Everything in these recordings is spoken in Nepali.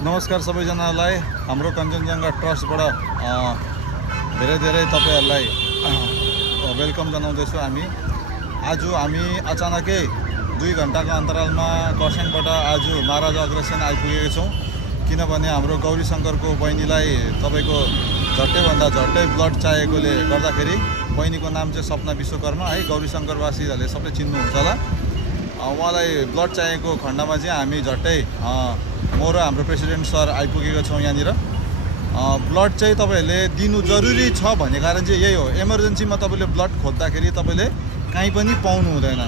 नमस्कार सबैजनालाई हाम्रो कञ्चनजङ्घा ट्रस्टबाट धेरै तपाईहरुलाई वेलकम जनाउँदैछु। आज हामी अचानकै 2 घण्टाको अन्तरालमा खरसाङबाट आज महाराजा अग्रसेन आइपुगेका छौँ। किनभने हाम्रो गौरी शङ्करको बहिनीलाई तपाईको झट्टैभन्दा झट्टै ब्लड चाहिएकोले गर्दाखेरि बहिनीको नाम चाहिँ सपना विश्वकर्मा है। गौरी शङ्करवासीहरूले सबै चिन्नुहुन्छ होला। उहाँलाई ब्लड चाहिएको खण्डमा चाहिँ हामी झट्टै म र हाम्रो प्रेसिडेन्ट सर आइपुगेका छौँ। यहाँनिर ब्लड चाहिँ तपाईहरूले दिनु जरुरी छ भन्ने कारण चाहिँ यही हो। इमर्जेन्सीमा तपाईँले ब्लड खोज्दाखेरि तपाईँले कहीँ पनि पाउनु हुँदैन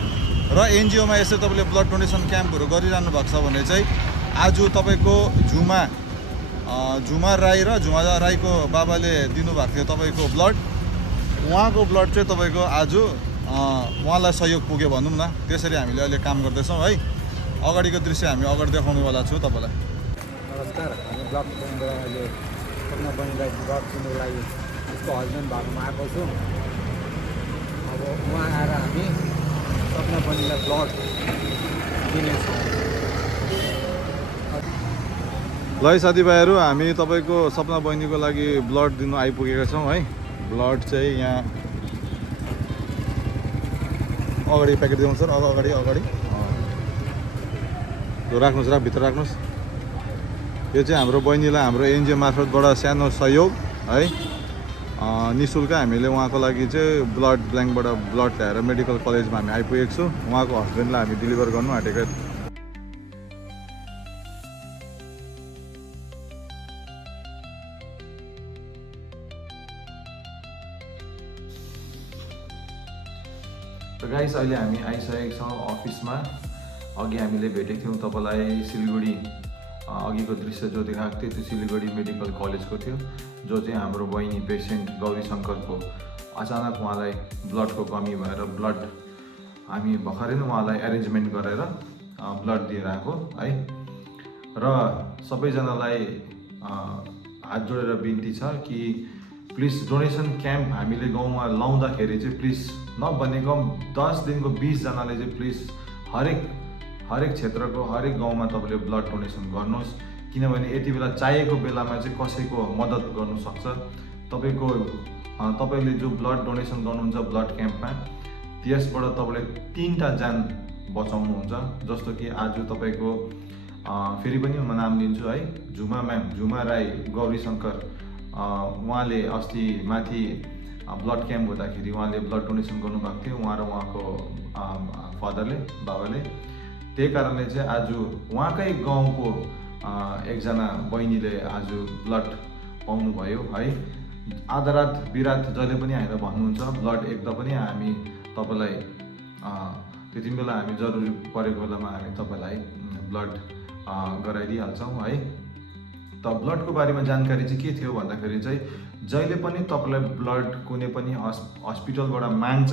र एनजिओमा यसरी तपाईँले ब्लड डोनेसन क्याम्पहरू गरिरहनु भएको छ भने चाहिँ आज तपाईँको झुमा राई र झुमा राईको बाबाले दिनुभएको थियो तपाईँको ब्लड। उहाँको ब्लड चाहिँ तपाईँको आज उहाँलाई सहयोग पुग्यो भनौँ न। त्यसरी हामीले अहिले काम गर्दैछौँ है। अगाडिको दृश्य हामी अगाडि देखाउनेवाला छु तपाईँलाई। नमस्कार, हामी ब्लड ब्याङ्कबाट अहिले सपना बहिनीलाई ब्लड दिनुको लागि उसको हस्बेन्ड भएकोमा आएको छु। अब उहाँ आएर हामी सपना बहिनीलाई ब्लड दिनेछौँ। ल साथीभाइहरू, हामी तपाईँको सपना बहिनीको लागि ब्लड दिनु आइपुगेका छौँ है। ब्लड चाहिँ यहाँ अगाडि प्याकेट दिनु सर, अगाडि राख्नुहोस्, भित्र राख्नुहोस्। यो चाहिँ हाम्रो बहिनीलाई हाम्रो एनजिओ मार्फतबाट सानो सहयोग है। निःशुल्क हामीले उहाँको लागि चाहिँ ब्लड ब्याङ्कबाट ब्लड ल्याएर मेडिकल कलेजमा हामी आइपुगेको छु। उहाँको हस्बेन्डलाई हामी डेलिभर गर्नु आँटेको। गाइस, अहिले हामी आइसकेका छौँ अफिसमा। अघि हामीले भेटेको थियौँ तपाईँलाई सिलगढी, अघिको दृश्य जो देखाएको थियो त्यो सिलगढी मेडिकल कलेजको थियो, जो चाहिँ हाम्रो बहिनी पेसेन्ट गौरी शङ्करको अचानक उहाँलाई ब्लडको कमी भएर ब्लड हामी भर्खरै नै उहाँलाई एरेन्जमेन्ट गरेर ब्लड दिएर आएको है। र सबैजनालाई हात जोडेर बिन्ती छ कि प्लिज डोनेसन क्याम्प हामीले गाउँमा लाउँदाखेरि चाहिँ प्लिज नभनेको 10 दिनको 20 जनाले चाहिँ प्लिज हरेक क्षेत्रको हरेक गाउँमा तपाईँले ब्लड डोनेसन गर्नुहोस्। किनभने यति बेला चाहिएको बेलामा चाहिँ कसैको मद्दत गर्नु सक्छ। तपाईँले जो ब्लड डोनेसन गर्नुहुन्छ ब्लड क्याम्पमा, त्यसबाट तपाईँले 3टा ज्यान बचाउनुहुन्छ। जस्तो कि आज तपाईँको फेरि पनि म नाम लिन्छु है, झुमा म्याम, झुमा राई, गौरी शङ्कर, उहाँले अस्ति माथि ब्लड क्याम्प हुँदाखेरि उहाँले ब्लड डोनेसन गर्नुभएको थियो, उहाँ र उहाँको फादरले, बाबाले। त्यही कारणले चाहिँ आज उहाँकै गाउँको एकजना बहिनीले आज ब्लड पाउनुभयो है। आधा रात बिरात जहिले पनि हामीलाई भन्नुहुन्छ ब्लड एकदम पनि हामी तपाईँलाई त्यति बेला हामी जरुरी परेको बेलामा हामी तपाईँलाई ब्लड गराइदिइहाल्छौँ है। त ब्लडको बारेमा जानकारी चाहिँ के थियो भन्दाखेरि चाहिँ जहिले पनि तपाईँलाई ब्लड कुनै पनि हस्पिटलबाट माग्छ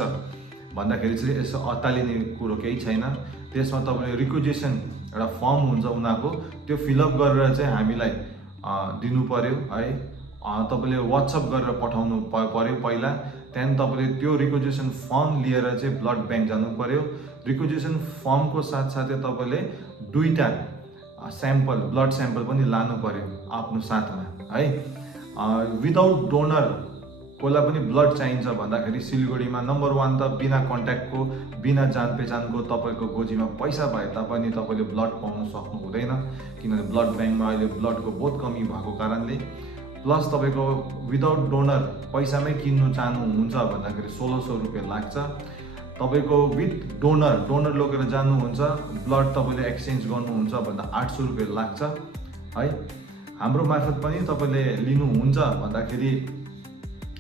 भन्दाखेरि चाहिँ यसो अत्तालिने कुरो केही छैन। त्यसमा तपाईँले रिक्वेजेसन एउटा फर्म हुन्छ उनीहरूको, त्यो फिलअप गरेर चाहिँ हामीलाई दिनु पर्यो है। तपाईँले वाट्सएप गरेर पठाउनु पर्यो पहिला। त्यहाँदेखि तपाईँले त्यो रिक्वेजेसन फर्म लिएर चाहिँ ब्लड ब्याङ्क जानु पर्यो। रिक्वेजेसन फर्मको साथसाथै तपाईँले 2टा स्याम्पल, ब्लड स्याम्पल पनि लानु पर्यो आफ्नो साथमा है। विदाउट डोनर कसलाई पनि ब्लड चाहिन्छ भन्दाखेरि सिलगढीमा नम्बर 1 त बिना कन्ट्याक्टको, बिना जान पहिचानको तपाईँको गोजीमा पैसा भए तापनि तपाईँले ब्लड पाउन सक्नु हुँदैन। किनभने ब्लड ब्याङ्कमा अहिले ब्लडको बहुत कमी भएको कारणले। प्लस तपाईँको विदाउट डोनर पैसामै किन्नु चाहनुहुन्छ भन्दाखेरि 1600 रुपियाँ लाग्छ। तपाईँको विथ डोनर लगेर जानुहुन्छ, ब्लड तपाईँले एक्सचेन्ज गर्नुहुन्छ भन्दा 800 रुपियाँ लाग्छ है। हाम्रो मार्फत पनि तपाईँले लिनुहुन्छ भन्दाखेरि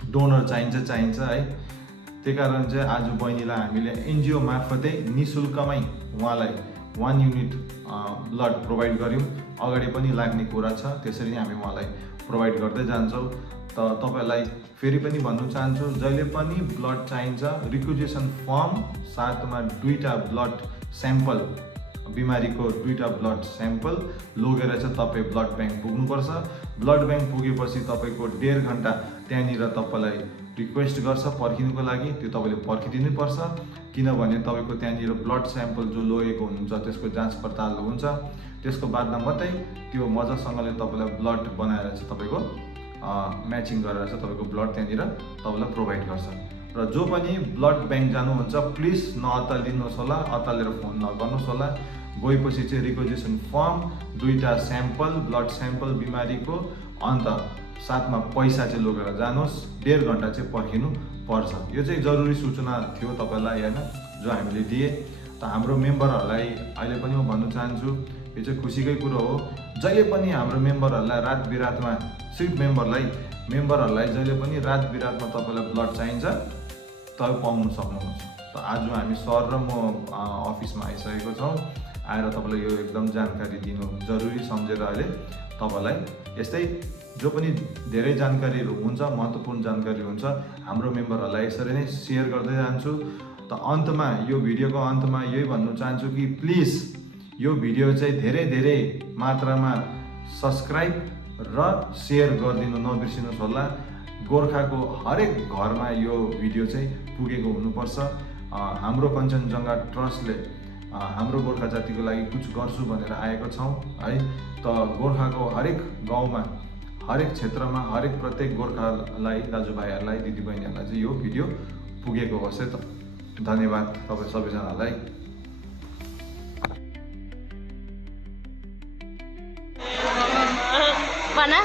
डोनर चाहिन्छ है। त्यही कारण चाहिँ आज बहिनीलाई हामीले एनजिओ मार्फतै निःशुल्कमै उहाँलाई 1 युनिट ब्लड प्रोभाइड गऱ्यौँ। अगाडि पनि लाग्ने कुरा छ, त्यसरी नै हामी उहाँलाई प्रोभाइड गर्दै जान्छौँ। त तपाईँलाई फेरि पनि भन्नु चाहन्छु, जहिले पनि ब्लड चाहिन्छ रिक्वेजेसन फर्म साथमा 2टा ब्लड स्याम्पल, बिमारीको 2टा ब्लड स्याम्पल लगेर चाहिँ तपाईँ ब्लड ब्याङ्क पुग्नुपर्छ। ब्लड ब्याङ्क पुगेपछि तपाईँको 1.5 घन्टा त्यहाँनिर तपाईँलाई रिक्वेस्ट गर्छ पर्खिनुको लागि त्यो तपाईँले पर्खिदिनै पर्छ, किनभने तपाईँको त्यहाँनिर ब्लड स्याम्पल जो लगेको हुन्छ त्यसको जाँच पडताल हुन्छ। त्यसको बादमा मात्रै त्यो मजासँगले तपाईँलाई ब्लड बनाएर चाहिँ तपाईँको म्याचिङ गरेर चाहिँ तपाईँको ब्लड त्यहाँनिर तपाईँलाई प्रोभाइड गर्छ। र जो पनि ब्लड ब्याङ्क जानुहुन्छ प्लिज नअत्तालिनुहोस् होला, अत्तालेर फोन नगर्नुहोस् होला। गएपछि चाहिँ रिक्वेजिसन फर्म, 2टा स्याम्पल, ब्लड स्याम्पल बिमारीको, अन्त साथमा पैसा चाहिँ लगेर जानुहोस्। 1.5 घन्टा चाहिँ पर्खिनु पर्छ। यो चाहिँ जरुरी सूचना थियो तपाईँलाई होइन, जो हामीले दिए। त हाम्रो मेम्बरहरूलाई अहिले पनि म भन्न चाहन्छु, यो चाहिँ खुसीकै कुरो हो। जहिले पनि हाम्रो मेम्बरहरूलाई रात बिरातमा, सिर्फ मेम्बरहरूलाई जहिले पनि रात बिरातमा तपाईँलाई ब्लड चाहिन्छ तपाईँ पाउनु सक्नुहुन्छ। त आज हामी सर र म अफिसमा आइसकेको छौँ। आएर तपाईँलाई यो एकदम जानकारी दिनु जरुरी सम्झेर अहिले तपाईँलाई यस्तै जो पनि धेरै जानकारीहरू हुन्छ, महत्त्वपूर्ण जानकारी हुन्छ, हाम्रो मेम्बरहरूलाई यसरी नै सेयर गर्दै जान्छु। त अन्तमा यो भिडियोको अन्तमा यही भन्नु चाहन्छु कि प्लिज यो भिडियो चाहिँ धेरै मात्रामा सब्सक्राइब र सेयर गरिदिनु नबिर्सिनुहोस् होला। गोर्खाको हरेक घरमा यो भिडियो चाहिँ पुगेको हुनुपर्छ। हाम्रो कञ्चनजङ्घा ट्रस्टले हाम्रो गोर्खा जातिको लागि कुछ गर्छु भनेर आएको छौँ है। त गोर्खाको हरेक गाउँमा, हरेक क्षेत्रमा, हरेक प्रत्येक गोर्खालाई, दाजुभाइहरूलाई, दिदीबहिनीहरूलाई चाहिँ यो भिडियो पुगेको होस् है त। धन्यवाद तपाईँ सबैजनालाई। Mana?